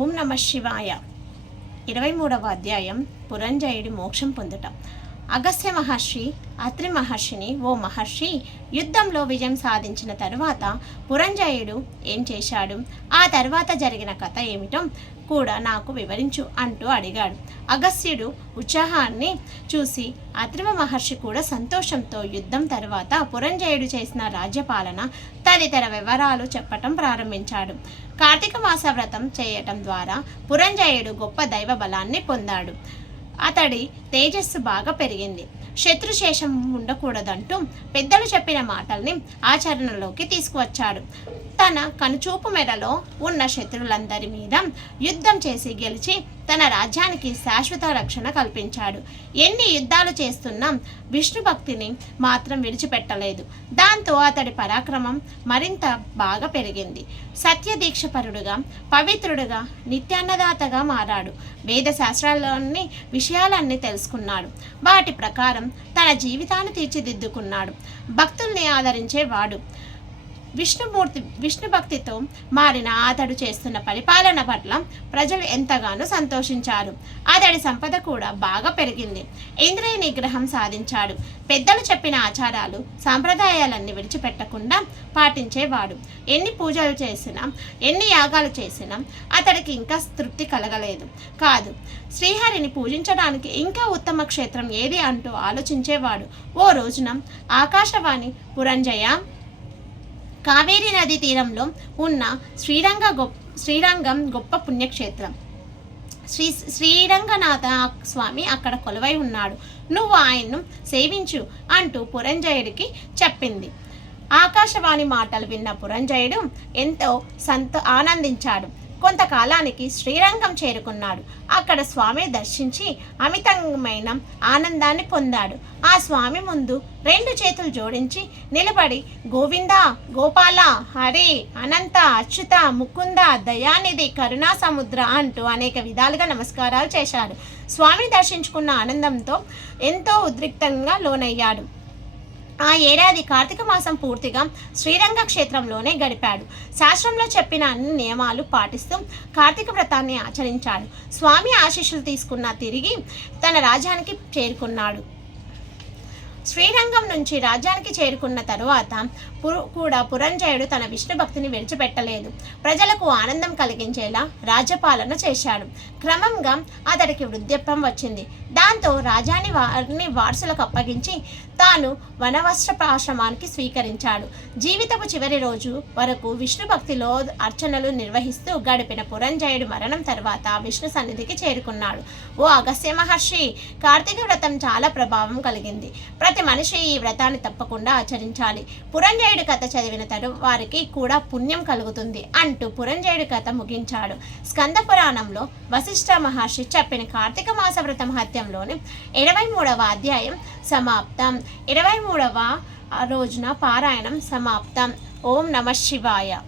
ఓం నమ శివాయ. ఇరవై మూడవ అధ్యాయం పురంజయుడి మోక్షం పొందుట. అగస్త్య మహర్షి అత్రి మహర్షిని ఓ మహర్షి యుద్ధంలో విజయం సాధించిన తరువాత పురంజయుడు ఏం చేశాడు? ఆ తర్వాత జరిగిన కథ ఏమిటో కూడా నాకు వివరించు అంటూ అడిగాడు. అగస్త్యుడు ఉత్సాహాన్ని చూసి అత్రిమ మహర్షి కూడా సంతోషంతో యుద్ధం తర్వాత పురంజయుడు చేసిన రాజ్యపాలన తదితర వివరాలు చెప్పటం ప్రారంభించాడు. కార్తీక మాస వ్రతం చేయటం ద్వారా పురంజయుడు గొప్ప దైవ బలాన్ని పొందాడు. అతడి తేజస్సు బాగా పెరిగింది. శత్రుశేషం ఉండకూడదంటూ పెద్దలు చెప్పిన మాటల్ని ఆచరణలోకి తీసుకువచ్చాడు. తన కనుచూపు మెడలో ఉన్న శత్రువులందరి మీద యుద్ధం చేసి గెలిచి తన రాజ్యానికి శాశ్వత రక్షణ కల్పించాడు. ఎన్ని యుద్ధాలు చేస్తున్నా విష్ణు భక్తిని మాత్రం విడిచిపెట్టలేదు. దాంతో అతడి పరాక్రమం మరింత బాగా పెరిగింది. సత్యదీక్షపరుడుగా పవిత్రుడుగా నిత్యాన్నదాతగా మారాడు. వేద శాస్త్రాల్లోని విషయాలన్నీ తెలుసుకున్నాడు. వాటి ప్రకారం తన జీవితాన్ని తీర్చిదిద్దుకున్నాడు. భక్తుల్ని ఆదరించేవాడు. విష్ణుమూర్తి విష్ణు భక్తితో మారిన అతడు చేస్తున్న పరిపాలన పట్ల ప్రజలు ఎంతగానో సంతోషించారు. అతడి సంపద కూడా బాగా పెరిగింది. ఇంద్రియ నిగ్రహం సాధించాడు. పెద్దలు చెప్పిన ఆచారాలు సాంప్రదాయాలన్నీ విడిచిపెట్టకుండా పాటించేవాడు. ఎన్ని పూజలు చేసినా ఎన్ని యాగాలు చేసినా అతడికి ఇంకా తృప్తి కలగలేదు. కాదు శ్రీహరిని పూజించడానికి ఇంకా ఉత్తమ క్షేత్రం ఏది అంటూ ఆలోచించేవాడు. ఓ రోజున ఆకాశవాణి పురంజయ కావేరీ నది తీరంలో ఉన్న శ్రీరంగ గొప్ప శ్రీరంగం గొప్ప పుణ్యక్షేత్రం. శ్రీ శ్రీరంగనాథ స్వామి అక్కడ కొలువై ఉన్నాడు. నువ్వు ఆయన్ను సేవించు అంటూ పురంజయుడికి చెప్పింది. ఆకాశవాణి మాటలు విన్న పురంజయుడు ఎంతో సంతో ఆనందించాడు. కొంతకాలానికి శ్రీరంగం చేరుకున్నాడు. అక్కడ స్వామిని దర్శించి అమితమైన ఆనందాన్ని పొందాడు. ఆ స్వామి ముందు రెండు చేతులు జోడించి నిలబడి గోవింద గోపాల హరి అనంత అచ్యుత ముకుంద దయానిధి కరుణా సముద్ర అంటూ అనేక విధాలుగా నమస్కారాలు చేశాడు. స్వామిని దర్శించుకున్న ఆనందంతో ఎంతో ఉద్రిక్తంగా లోనయ్యాడు. ఆ ఏడాది కార్తీక మాసం పూర్తిగా శ్రీరంగ క్షేత్రంలోనే గడిపాడు. శాస్త్రంలో చెప్పిన అన్ని నియమాలు పాటిస్తూ కార్తీక వ్రతాన్ని ఆచరించాడు. స్వామి ఆశీస్సులు తీసుకున్న తిరిగి తన రాజ్యానికి చేరుకున్నాడు. శ్రీరంగం నుంచి రాజ్యానికి చేరుకున్న తరువాత పురు కూడా పురంజయుడు తన విష్ణు భక్తిని విడిచిపెట్టలేదు. ప్రజలకు ఆనందం కలిగించేలా రాజ్యపాలన చేశాడు. క్రమంగా అతడికి వృద్ధాప్యం వచ్చింది. దాంతో రాజాని వారిని వారసులకు అప్పగించి తాను వనవస్త్రపాశ్రమానికి స్వీకరించాడు. జీవితపు చివరి రోజు వరకు విష్ణు భక్తిలో అర్చనలు నిర్వహిస్తూ గడిపిన పురంజయుడు మరణం తర్వాత విష్ణు సన్నిధికి చేరుకున్నాడు. ఓ అగస్త్య మహర్షి కార్తీక వ్రతం చాలా ప్రభావం కలిగింది. ప్రతి మనిషి ఈ వ్రతాన్ని తప్పకుండా ఆచరించాలి. పురంజయుడి కథ చదివిన తరు వారికి కూడా పుణ్యం కలుగుతుంది అంటూ పురంజయుడి కథ ముగించాడు. స్కంద పురాణంలో వశిష్ఠ మహర్షి చెప్పిన కార్తీక మాస వ్రత హత్యంలోని ఇరవై మూడవ అధ్యాయం సమాప్తం. ఇరవై మూడవ రోజున పారాయణం సమాప్తం. ఓం నమ శివాయ.